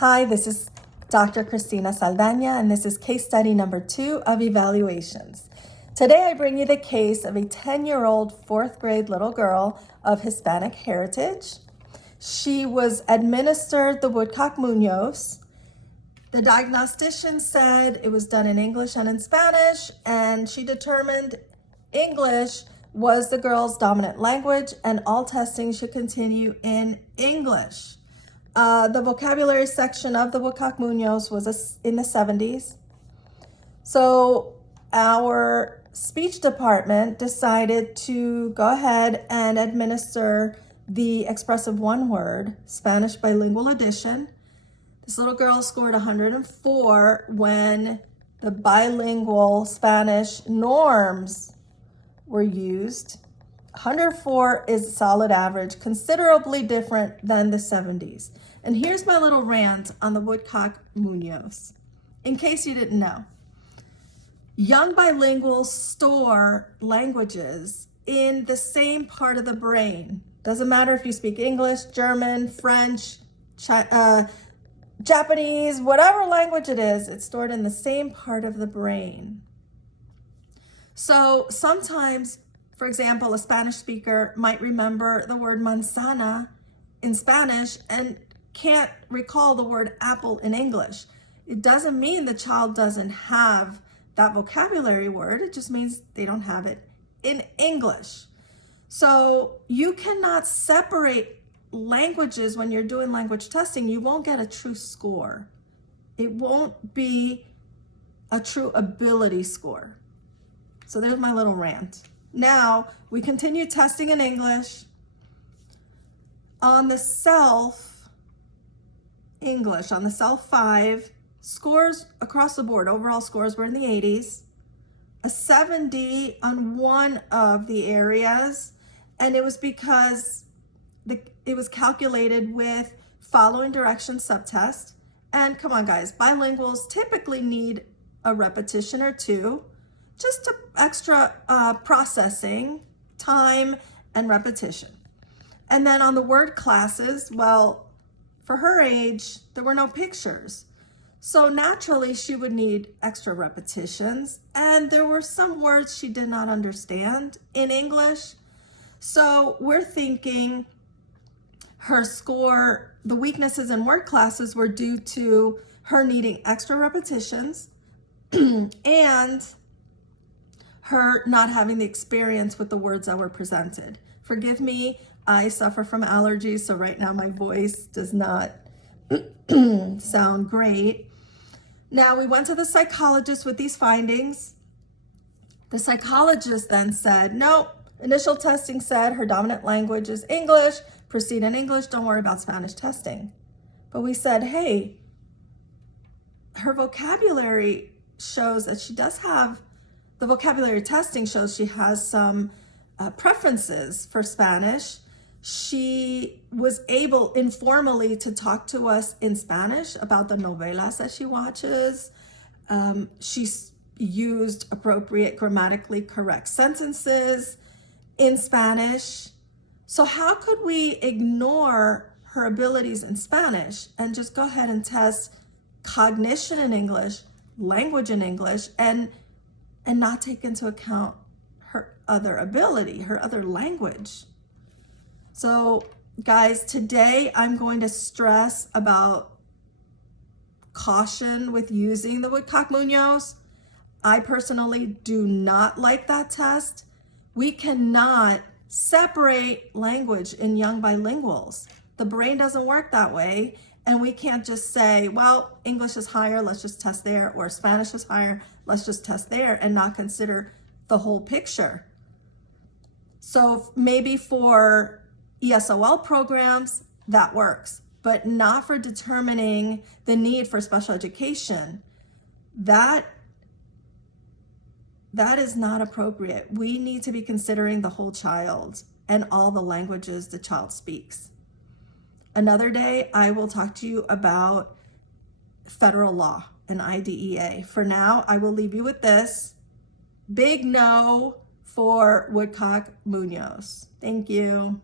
Hi, this is Dr. Cristina Saldaña, and this is case study number 2 of evaluations. Today I bring you the case of a 10-year-old 4th grade little girl of Hispanic heritage. She was administered the Woodcock Munoz. The diagnostician said it was done in English and in Spanish, and she determined English was the girl's dominant language and all testing should continue in English. The vocabulary section of the Woodcock Munoz was in the 70s. So our speech department decided to go ahead and administer the expressive one-word Spanish bilingual edition. This little girl scored 104 when the bilingual Spanish norms were used. 104 is a solid average, considerably different than the 70s. And here's my little rant on the Woodcock Munoz. In case you didn't know, young bilinguals store languages in the same part of the brain. Doesn't matter if you speak English, German, French, Japanese, whatever language it is, it's stored in the same part of the brain. So sometimes, for example, a Spanish speaker might remember the word manzana in Spanish and can't recall the word apple in English. It doesn't mean the child doesn't have that vocabulary word. It just means they don't have it in English. So you cannot separate languages when you're doing language testing. You won't get a true score. It won't be a true ability score. So there's my little rant. Now we continue testing in English. On the self-English, on the self-5, scores across the board, overall scores were in the 80s, a 70 on one of the areas, and it was because it was calculated with following directions subtest. And come on guys, bilinguals typically need a repetition or two, just to extra processing, time, and repetition. And then on the word classes, well, for her age, there were no pictures. So naturally, she would need extra repetitions. And there were some words she did not understand in English. So we're thinking her score, the weaknesses in word classes were due to her needing extra repetitions and her not having the experience with the words that were presented. Forgive me, I suffer from allergies, so right now my voice does not sound great. Now we went to the psychologist with these findings. The psychologist then said, no, initial testing said her dominant language is English, proceed in English, don't worry about Spanish testing. But we said, hey, her vocabulary shows that she does have, the vocabulary testing shows she has some preferences for Spanish. She was able informally to talk to us in Spanish about the novelas that she watches. She used appropriate grammatically correct sentences in Spanish. So how could we ignore her abilities in Spanish and just go ahead and test cognition in English, language in English, and not take into account her other ability, her other language? So guys, today I'm going to stress about caution with using the Woodcock Munoz. I personally do not like that test. We cannot separate language in young bilinguals. The brain doesn't work that way. And we can't just say, well, English is higher, let's just test there, or Spanish is higher, let's just test there, and not consider the whole picture. So maybe for ESOL programs, that works, but not for determining the need for special education. That is not appropriate. We need to be considering the whole child and all the languages the child speaks. Another day, I will talk to you about federal law and IDEA. For now, I will leave you with this. Big no for Woodcock Munoz. Thank you.